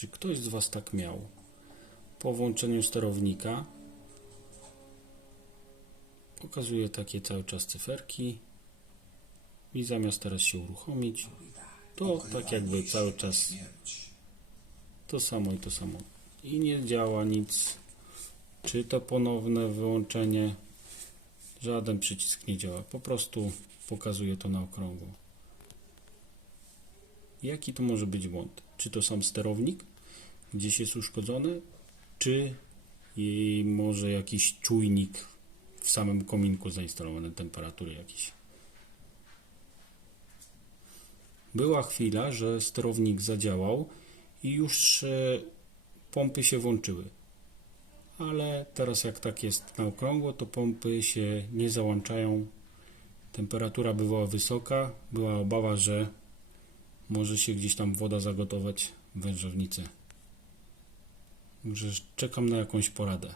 Czy ktoś z Was tak miał? Po włączeniu sterownika pokazuje takie cały czas cyferki i zamiast teraz się uruchomić, to tak jakby cały czas to samo i to samo. I nie działa nic. Czy to ponowne wyłączenie, żaden przycisk nie działa. Po prostu pokazuje to na okrągło. Jaki to może być błąd? Czy to sam sterownik gdzieś jest uszkodzony, czy może jakiś czujnik w samym kominku zainstalowany temperatury jakiś. Była chwila, że sterownik zadziałał i już e, pompy się włączyły. Ale teraz jak tak jest na okrągło, to pompy się nie załączają. Temperatura była wysoka, była obawa, że może się gdzieś tam woda zagotować w wężownicy. Także czekam na jakąś poradę.